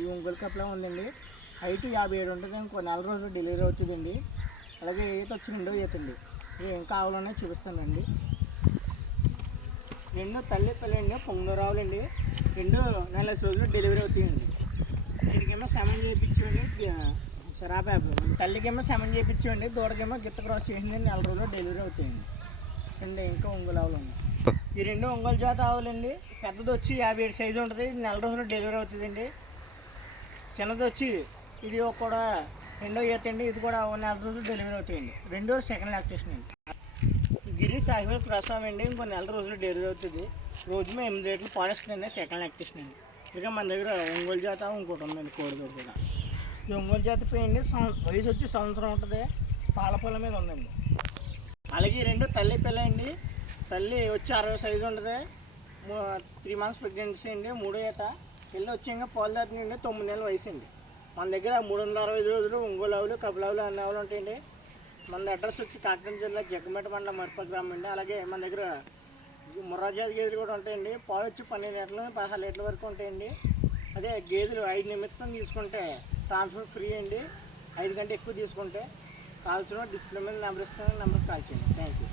ఈ ఒంగోలు కప్లా ఉందండి. హైట్ 57 ఉంటుంది. ఇంకో నెల రోజులు డెలివరీ అవుతుందండి. అలాగే ఈత వచ్చి 2వ ఈత అండి. ఇవి ఇంకా ఆవులున్నాయి చూపిస్తానండి. 2 తల్లి పిల్లండి, పొంగనూరు ఆవులండి. 2 నెల రోజులు డెలివరీ అవుతాయండి. దీనికేమో సెమన్ చేయించండి, తల్లికేమో సెమన్ చేయించండి, దూడకేమో గిత్త క్రాస్ చేసింది. నెల రోజులు డెలివరీ అవుతాయండి. ఇంకా ఒంగోలు ఆవులు ఉన్నాయి. ఈ 2 ఒంగోలు జాతి ఆవులండి. పెద్దది వచ్చి 57 సైజు ఉంటుంది. నెల రోజులు డెలివరీ అవుతుందండి. చిన్నది వచ్చి ఇది కూడా 2వ ఈత అండి. ఇది కూడా నెల రోజులు డెలివరీ అవుతాయండి. 2 సెకండ్ లాక్టేషన్ అండి. గిరి సాహిబల్ ప్రసవం అండి. ఇంకో నెల రోజులు డెలివరీ అవుతుంది. రోజు 8 లీటర్లు పాడేస్తుందండి. సెకండ్ లాక్టేషన్ అండి. ఇక మన దగ్గర ఒంగోలు జాత ఇంకోటి ఉందండి, కోడిదూడ కూడా. ఈ ఒంగోలు జాతి పోయింది, వయసు వచ్చి సంవత్సరం ఉంటుంది. పాల పొల మీద ఉందండి. అలాగే 2 తల్లి పిల్ల అండి. తల్లి వచ్చి 60 సైజు ఉంటుంది. 3 మంత్స్ ప్రెగ్నెన్సీ అండి. 3వ ఈత. పిల్ల వచ్చి ఇంకా పాలు తాగుతుందండి. 9 నెలల వయసు అండి. మన దగ్గర 365 రోజులు ఒంగోలు ఆవులు, కపిల ఆవులు, అన్ని ఆవులు ఉంటాయండి. మన అడ్రస్ వచ్చి కాకినాడ జిల్లా జగ్గంపేట మండలం మర్ప గ్రామం అండి. అలాగే మన దగ్గర ముర్రాజాతి గేదెలు కూడా ఉంటాయండి. పాలు వచ్చి 12 లీటర్లు 16 లీటర్ల వరకు ఉంటాయండి. అదే గేదెలు 5 నిమిత్తం తీసుకుంటే ట్రాన్స్ఫర్ ఫ్రీ అండి. 5 కంటే ఎక్కువ తీసుకుంటే కాల్చిన డిస్ప్లే మీద నెంబర్ ఇస్తాను, నెంబర్ కాల్ చేయండి. Thank you.